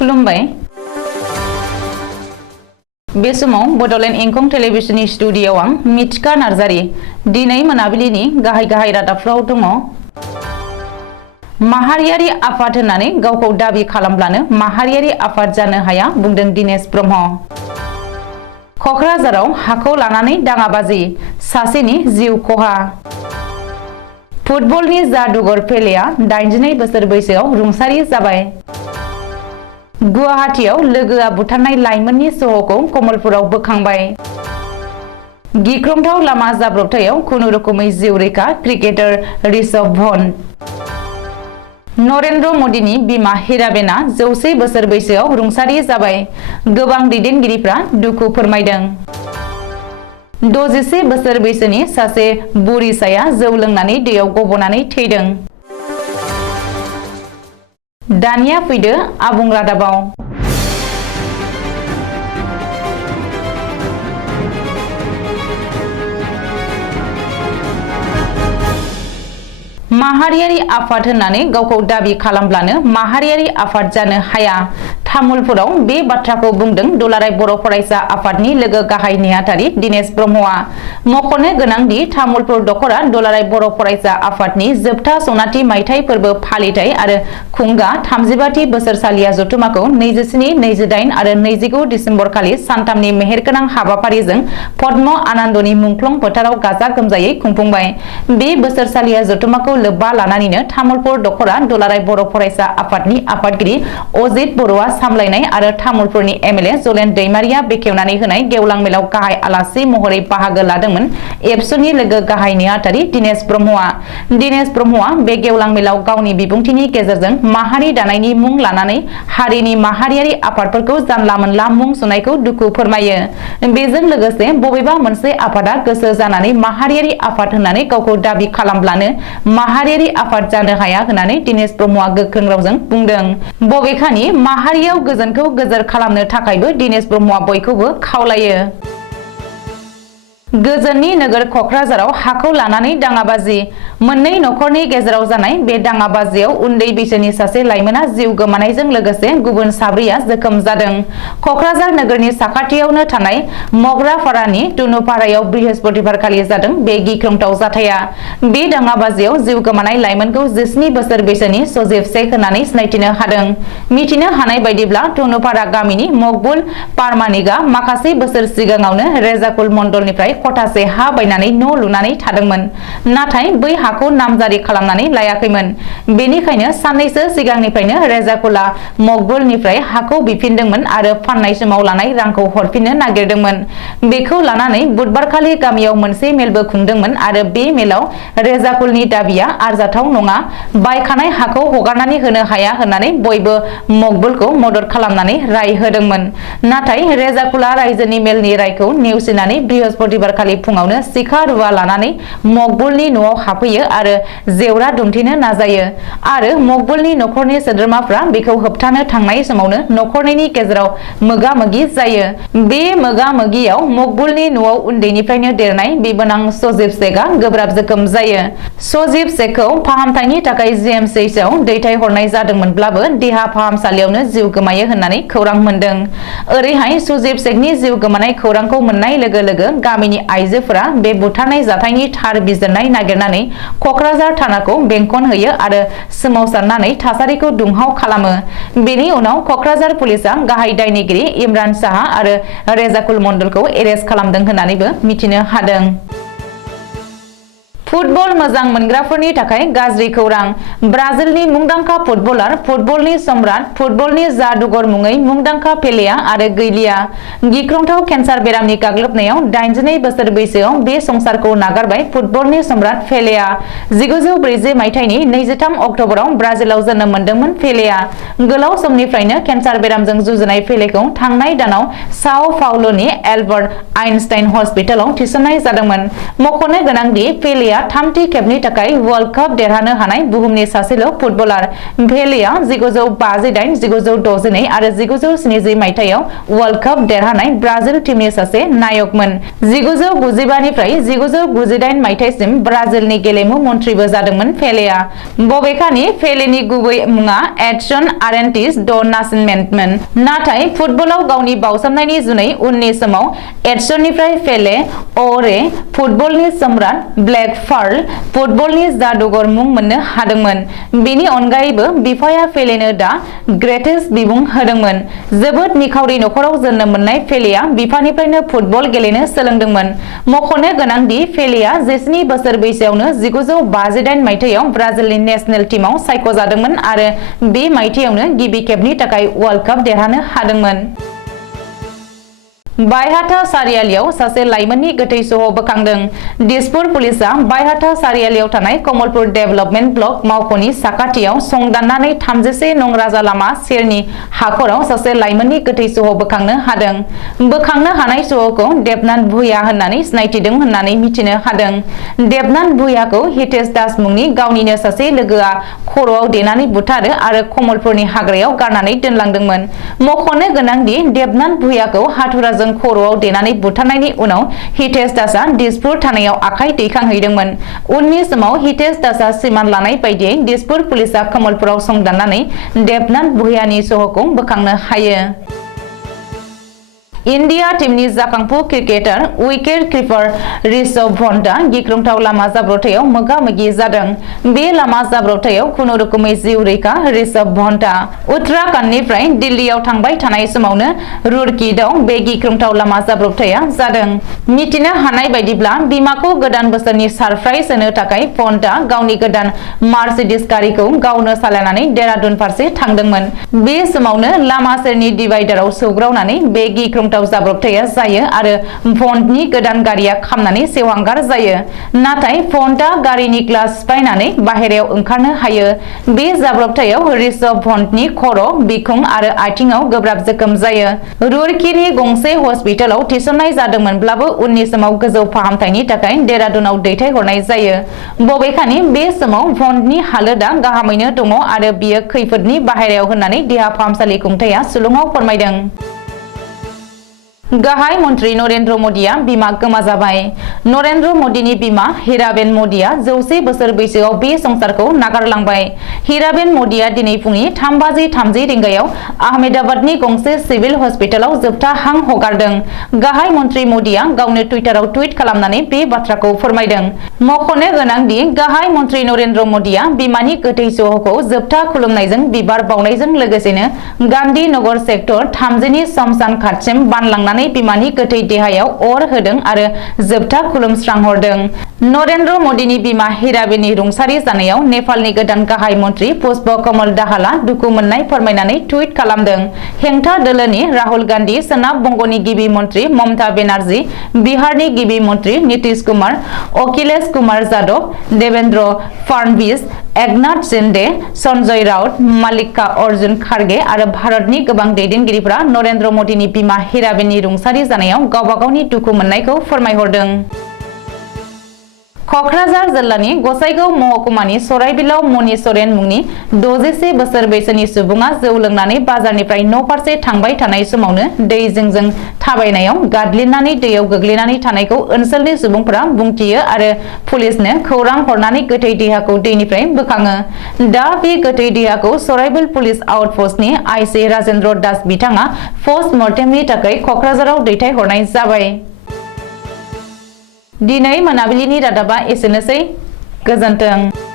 खुलुमबाय बे समाव बडलेण्ड इंखं टेलिभिजननि स्टुडिय'आव आं मिथिका नार्जारी दिनै मोनाबिलिनि गाहाय रादाबफ्राव दङ। माहारियारि आफाद होननानै गावखौ दाबि खालामब्लानो माहारियारि आफाद जानो हाया बुंदों दिनेश ब्रह्म। कक्राझाराव हाखौ लानानै दाङाबाजि सासेनि जिउ खहा। फुटबलनि जादुगर पेलेआ 82 बोसोर बैसोआव रुंसारि जाबाय। गुवाहाटीआव लोगोआ बुथारनाय लाइमोननि सह'खौ कमलपुराव बोखांबाय। गिख्रंथाव लामा जाब्रबथायाव खुनुरुखुमै जिउ रैखा क्रिकेटार ऋषभ पन्त। नरेन्द्र मदिनि बिमा हिराबेना 100 बोसोर बैसोआव रुंसारि जाबाय। गोबां दैदेनगिरिफ्रा दुखु फोरमायदों। 61 बोसोर बैसोनि सासे बुरिसाया जौ लोंनानै दैयाव गबनानै थैदों। दानिया फैदो आबुं रादाबाव। माहारियारि आफाद होननानै गावखौ दाबि खालामब्लानो माहारियारि आफाद जानो हाया। तामुलपुराव बे बाथ्राखौ बुंदों दुलाराय बर' फरायसा आफादनि लोगो गाहाय नेहाथारि दिनेश ब्रह्मआ। मख'नो गोनांदि तामुलपुर दखरा दुलाराय बर' फरायसा आफादनि जोबथा सनाथि मायथाइ फोरबो फालिथाय आरो खुंगा 35थि बोसोरसालिया जथुमाखौ 27, 28 आरो 29 डिसेम्बर खालि सानथामनि मेहेरगोनां हाबाफारिजों पद्म आनन्दनि मुंख्लं फोथाराव गाजा गोमजायै खुंफुंबाय। बे बोसोरसालिया जथुमाखौ लोब्बा लानानैनो तामुलपुर दखरा दुलाराय बर' फरायसा आफादनि आफादगिरि अजित बर'आ सामलायनाय आरो तामुलपुरनि एमएलए जलेन दैमारिया बेखेवनानै होनाय गेवलां मेलाव गाहाय आलासि महरै बाहागो लादोंमोन एबसुनि लोगो गाहाय नेहाथारि दिनेश ब्रह्मआ। दिनेश ब्रह्मआ बे गेवलां मेलाव गावनि बिबुंथिनि गेजेरजों माहारि दानायनि मुं लानानै हारिनि माहारियारि आफादफोरखौ जानला मोनला मुं सुनायखौ दुखु फोरमायो। बेजों लोगोसे बबेबा मोनसे आफादा गोसो जानानै माहारियारि आफाद होननानै गावखौ दाबि खालामब्लानो माहारियारि आफाद जानो हाया होननानै दिनेश ब्रह्मआ गोख्रों रावजों बुंदों। बबेखानि माहारियाव गोजोनखौ गोजोर खालामनो थाखायबो दिनेश ब्रह्मआ बयखौबो खावलायो। गोजोननि नोगोर कक्राझाराव हाखौ लानानै दाङाबाजि मोननै नखरनि गेजेराव जानाय बे दाङाबाजियाव उन्दै बैसोनि सासे लाइमोना जिउ गोमानायजों लोगोसे गुबुन 4 जोखोम जादों। कक्राझार नोगोरनि साखाथियावनो थानाय मग्रापारानि टुनुपारायाव बृहस्पतिबारखालि जादों बे गिख्रंथाव जाथाया। बे दाङाबाजियाव जिउ गोमानाय लाइमोनखौ 17 बोसोर बैसोनि सजिब शेख होननानै सिनायथिनो हादों। मिथिनो हानाय बायदिब्ला टुनुपारा गामिनि मकबुल पारमानिकआ माखासे बोसोर सिगाङावनो रेजाकुल मण्डलनिफ्राय खथासे हा बायनानै न' लुनानै थादोंमोन। नाथाय बै हाखौ नामजारि खालामनानै लायाखैमोन। बेनिखायनो साननैसो सिगांनिफ्रायनो रेजाकुलआ मकबुलनिफ्राय हाखौ बिफिनदोंमोन आरो फाननाय समाव लानाय रांखौ हरफिननो नागिरदोंमोन। बेखौ लानानै बुधबारखालि गामियाव मोनसे मेलबो खुंदोंमोन आरो बे मेलाव रेजाकुलनि दाबिया आरजाथाव नङा, बायखानाय हाखौ हगारनानै होनो हाया होननानै बयबो मकबुलखौ मदद खालामनानै राय होदोंमोन। नाथाय रेजाकुलआ रायजोनि मेलनि रायखौ नेवसिनानै बृहस्पतिबार खालि फुङावनो सिखा रुवा लानानै मकबुलनि न'आव हाबफैयो आरो जेवरा दुमथेनो नाजायो आरो मकबुलनि नखरनि सोद्रोमाफ्रा बेखौ होबथानो थांनाय समावनो नखरनैनि गेजेराव मोगा-मोगि जायो। बे मोगा-मोगियाव मकबुलनि न'आव उन्दैनिफ्रायनो देरनाय बिबोनां सजिब शेखआ गोब्राब जोखोम जायो। सजिब शेखखौ फाहामथायनि थाखाय जीएमसीएचआव दैथायहरनाय जादोंमोनब्लाबो देहा फाहामसालियावनो जिउ गोमायो होननानै खौरां मोन्दों। ओरैहाय सजिब शेखनि जिउ गोमानाय खौरांखौ मोननाय लोगो लोगो गामिनि आइजोफोरा बे बुथारनाय जाथायनि थार बिजिरनाय नागिरनानै कक्राझार थानाखौ बेंखन होयो आरो सोमावसारनानै थासारिखौ दुंहाव खालामो। बेनि उनाव कक्राझार पुलिसआ गाहाय दायनिगिरि इमरान साहा आरो रेजाकुल मण्डलखौ एरेस्ट खालामदों होननानैबो मिथिनो हादों। फुटबल मोजां मोनग्राफोरनि थाखाय गाज्रि खौरां। ब्राजिलनि मुंदांखा फुटबलार, फुटबलनि सम्राट, फुटबलनि जादुगर मुङै मुंदांखा पेलेआ आरो गैलिया। गिख्रंथाव केन्सार बेरामनि गाग्लोबनायाव 82 बोसोर बैसोआव बे संसारखौ नागारबाय फुटबलनि सम्राट पेलेआ। 1940 मायथाइनि 23 अक्ट'बराव ब्राजिलाव जोनोम मोनदोंमोन पेलेआ। गोलाव समनिफ्रायनो केन्सार बेरामजों जुजिनाय पेलेखौ थांनाय दानाव साओ पाउलोनि एल्बार्ट आइनस्टाइन हस्पिटालाव थिसननाय जादोंमोन। मख'नो गोनांदि पेलेआ थामथि खेबनि थाखाय वर्ल्ड कप देरहानो हानाय बुहुमनि सासेल' फुटबलार। पेलेआ 1958, 1962 आरो 1970 मायथाइयाव वर्ल्ड कप देरहानाय ब्राजिल टीमनि सासे नायकमोन। 1995 निफ्राय 1998 मायथाइसिम ब्राजिलनि गेलेमु मन्थ्रिबो जादोंमोन पेलेआ। बबेखानि पेलेनि गुबै मुङा एडसन आरेन्टिस ड' नासिमेन्टमोन। नाथाय फुटबलाव गावनि बावसोमनायनि जुनै उननि समाव एडसननिफ्राय पेले, अरे, फुटबलनि सम्राट, ब्लेक पार्ल, फुटबलनि जादुगर मुं मोननो हादोंमोन। बेनि अनगायैबो बिफाया पेलेनो दा ग्रेटेस्ट बिमुं होदोंमोन। जोबोद निखावरि नखराव जोनोम मोननाय पेलेआ बिफानिफ्रायनो फुटबल गेलेनो सोलोंदोंमोन। मख'नो गोनांदि पेलेआ 17 बोसोर बैसोआवनो 1958 मायथाइयाव ब्राजिलनि नेशनेल टीमआव सायख'जादोंमोन आरो बे मायथाइयावनो गिबि खेबनि थाखाय वर्ल्ड कप देरहानो हादोंमोन। बायहाथा सारियालियाव सासे लाइमोननि गोथै सह बोखांदों। दिसपुर पुलिसआ बायहाथा सारियालियाव थानाय कमलपुर डेभेलपमेन्ट ब्लक मावख'नि साखाथियाव संदाननानै 31 नं राजा लामा सेरनि हाखराव सासे लाइमोननि गोथै सह बोखांनो हादों। बोखांनो हानाय सहखौ देबनाथ भुइया होननानै सिनायथिदों होननानै मिथिनो हादों। देबनाथ भुइयाखौ हितेश दास मुंनि गावनिनो सासे लोगोआ खर'आव देनानै बुथारो आरो कमलपुरनि हाग्रायाव गारनानै दोनलांदोंमोन। मख'नो गोनांदि देबनाथ भुइयाखौ हाथुराजों खर'आव देनानै बुथारनायनि उनाव हितेश दासआ दिसपुर थानायाव आखाइ दैखांहैदोंमोन। उननि समाव हितेश दासआ सिमान लानाय बायदियै दिसपुर पुलिसआ कमलपुराव संदाननानै देबनाथ भुइयानि सहखौ बोखांनो हायो। इन्डिया टीमनि जाखांफु क्रिकेटार उइकेट किपार ऋषभ पंतआ गिख्रंथाव लामा जाब्रबथायाव मोगा-मोगि जादों। बे लामा जाब्रबथायाव खुनुरुखुमै जिउ रैखा ऋषभ पंतआ उत्तराखंडनिफ्राय दिल्लीयाव थांबाय थानाय समावनो रुड़कीआव बे गिख्रंथाव लामा जाब्रबथाया जादों। मिथिनो हानाय बायदिब्ला बिमाखौ गोदान बोसोरनि सारप्राइज होनो थाखाय पंतआ गावनि गोदान मार्सिडिज गारिखौ गावनो सालायनानै देहरादून फारसे थांदोंमोन। बे समावनो लामा सेरनि डिवाइडाराव सौग्रावनानै बे गिख्रंथाव जाब्रबथाया जायो आरो पंतनि गोदान गारिया खामनानै सेवहांगार जायो। नाथाय पंतआ गारिनि ग्लास सिफायनानै बाहेरायाव ओंखारनो हायो। बे जाब्रबथायाव ऋषभ पंतनि खर', बिखुं आरो आथिंआव गोब्राब जोखोम जायो। रुड़कीनि गंसे हस्पिटालाव थिसननाय जादोंमोनब्लाबो उननि समाव गोजौ फाहामथायनि थाखाय देहरादूनआव दैथायहरनाय जायो। बबेखानि बे समाव पंतनि हालोदआ गाहामैनो दङ आरो बियो खैफोदनि बाहेरायाव होननानै देहा फाहामसालि खुंथायआ सुलुङाव फोरमायदों। गाहाय मन्त्रि नरेन्द्र मदिया बिमा गोमाजाबाय। नरेन्द्र मदिनि बिमा हिराबेन मदिया 100 बोसोर बैसोआव बे संसारखौ नागारलांबाय। हिराबेन मदिया दिनै फुंनि 3:30 रिंगायाव आहमेदाबादनि गंसे सिभिल हस्पिटालाव जोबथा हां हगारदों। गाहाय मन्त्रि मदिया गावनो टुइटाराव टुइट खालामनानै बे बाथ्राखौ फोरमायदों। मख'नो गोनांदि गाहाय मन्त्रि नरेन्द्र मदिया बिमानि गोथै सहखौ जोबथा खुलुमनायजों बिबार बावनायजों लोगोसेनो गान्धी नगर सेक्टर 30 नि शमशान घाटसिम बानलांनानै बिमानि गोथै देहायाव अर होदों आरो जोबथा खुलुमस्रांहरदों। नरेन्द्र मदिनि बिमा हिराबेननि रुंसारि जानायाव नेपालनि गोदान गाहाय मन्त्रि पुष्प कमल दाहालआ दुखु मोननाय फोरमायनानै टुइट खालामदों। हेंथा दोलोनि राहुल गान्धी, सोनाब बंगनि गिबि मन्त्रि ममता बेनार्जी, बिहारनि गिबि मन्त्रि नीतीश कुमार, अखिलेश कुमार यादव, देवेंद्र फडणवीस, एकनाथ शिंदे, संजय राउत, मल्लिकार्जुन खड़गे आरो भारतनि गोबां दैदेनगिरिफोरा नरेन्द्र मदिनि बिमा हिराबेननि रुंसारि जानायाव गावबा गावनि दुखु मोननायखौ फोरमायहरदों। क'क्राझार जिल्लानि गसाइगाव महकुमानि सराइबिलाव मणि सरेन मुंनि 61 बोसोर बैसोनि सुबुङा जौ लोंनानै बाजारनिफ्राय न' फारसे थांबाय थानाय समावनो दै जिंजों थाबायनायाव गादलिननानै दैयाव गोग्लैनानै थानायखौ ओनसोलनि सुबुंफोरा बुंथियो आरो पुलिसनो खौरां हरनानै गोथै देहाखौ दैनिफ्राय बोखाङो। दा बे गोथै देहाखौ सराइबिल पुलिस आउटपस्टनि आइसि राजेन्द्र दास बिथाङा पस्ट मर्टेमनि थाखाय क'क्राझाराव दैथायहरनाय जाबाय। दिनै मोनाबिलिनि रादाबा एसेनोसै। गोजोन्थों।